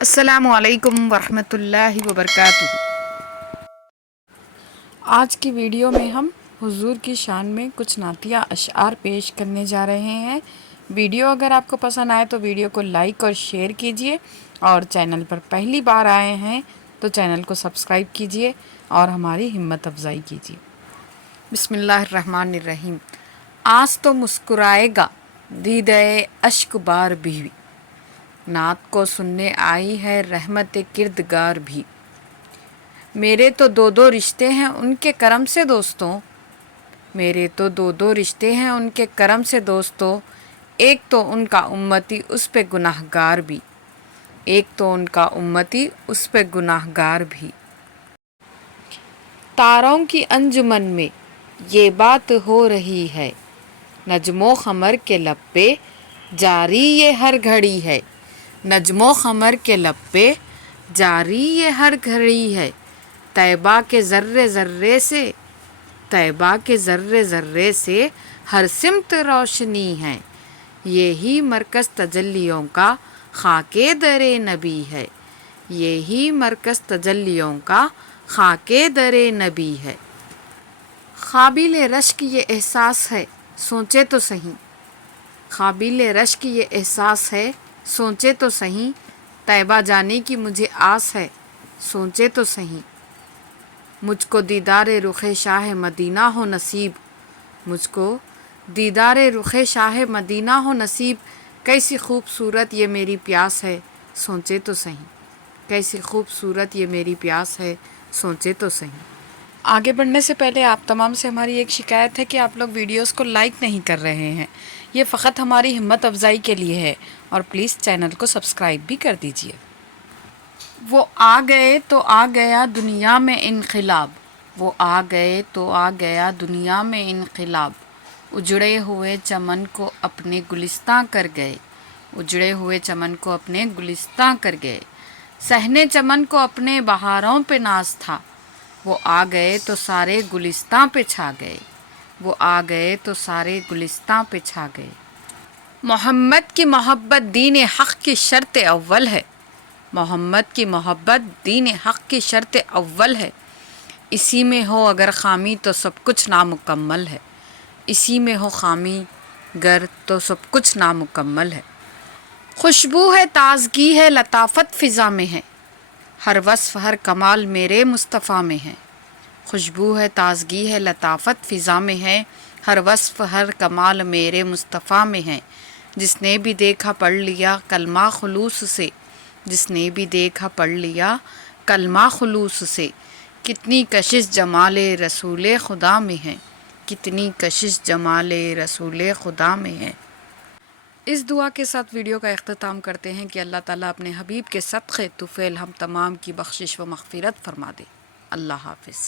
السلام علیکم ورحمۃ اللہ وبرکاتہ۔ آج کی ویڈیو میں ہم حضور کی شان میں کچھ نعتیہ اشعار پیش کرنے جا رہے ہیں۔ ویڈیو اگر آپ کو پسند آئے تو ویڈیو کو لائک اور شیئر کیجیے، اور چینل پر پہلی بار آئے ہیں تو چینل کو سبسکرائب کیجیے اور ہماری ہمت افزائی کیجیے۔ بسم اللہ الرحمن الرحیم۔ آج تو مسکرائے گا دیدہ اشک بار بھی، نعت کو سننے آئی ہے رحمت کردگار بھی۔ میرے تو دو رشتے ہیں ان کے کرم سے دوستوں، میرے تو دو رشتے ہیں ان کے کرم سے دوستوں، ایک تو ان کا امتی اس پہ گناہ گار بھی، ایک تو ان کا امتی اس پہ گناہ گار بھی۔ تاروں کی انجمن میں یہ بات ہو رہی ہے، نجم و قمر کے لب پہ جاری یہ ہر گھڑی ہے، نجم و قمر کے لب پہ جاری یہ ہر گھڑی ہے۔ طیبہ کے ذرے ذرے سے، طیبہ کے ذرے ذرے سے ہر سمت روشنی ہے، یہی مرکز تجلیوں کا خاک در نبی ہے، یہی مرکز تجلیوں کا خاک در نبی ہے۔ قابل رشک یہ احساس ہے سوچے تو صحیح، قابل رشک یہ احساس ہے سوچے تو صحیح، طیبہ جانے کی مجھے آس ہے سوچے تو صحیح۔ مجھ کو دیدار رخ شاہ مدینہ ہو نصیب، مجھ کو دیدار رخ شاہ مدینہ ہو نصیب، کیسی خوبصورت یہ میری پیاس ہے سوچے تو صحیح، کیسی خوبصورت یہ میری پیاس ہے سوچے تو صحیح۔ آگے بڑھنے سے پہلے آپ تمام سے ہماری ایک شکایت ہے کہ آپ لوگ ویڈیوز کو لائک نہیں کر رہے ہیں، یہ فقط ہماری ہمت افزائی کے لیے ہے، اور پلیز چینل کو سبسکرائب بھی کر دیجیے۔ وہ آ گئے تو آ گیا دنیا میں انقلاب، وہ آ گئے تو آ گیا دنیا میں انقلاب، اجڑے ہوئے چمن کو اپنے گلستاں کر گئے، اجڑے ہوئے چمن کو اپنے گلستاں کر گئے، صحن چمن کو اپنے بہاروں پہ ناز تھا، وہ آ گئے تو سارے گلستاں پہ چھا گئے، وہ آ گئے تو سارے گلستاں پہ چھا گئے۔ محمد کی محبت دین حق کی شرط اول ہے، محمد کی محبت دین حق کی شرط اول ہے، اسی میں ہو اگر خامی تو سب کچھ نامکمل ہے، اسی میں ہو خامی گر تو سب کچھ نامکمل ہے۔ خوشبو ہے تازگی ہے لطافت فضا میں ہے، ہر وصف ہر کمال میرے مصطفیٰ میں ہے، خوشبو ہے تازگی ہے لطافت فضا میں ہے، ہر وصف ہر کمال میرے مصطفیٰ میں ہے۔ جس نے بھی دیکھا پڑھ لیا کلمہ خلوص سے، جس نے بھی دیکھا پڑھ لیا کلمہ خلوص سے، کتنی کشش جمال رسول خدا میں ہے، کتنی کشش جمال رسول خدا میں ہے۔ اس دعا کے ساتھ ویڈیو کا اختتام کرتے ہیں کہ اللہ تعالیٰ اپنے حبیب کے صدقے طفیل ہم تمام کی بخشش و مغفرت فرما دے۔ اللہ حافظ۔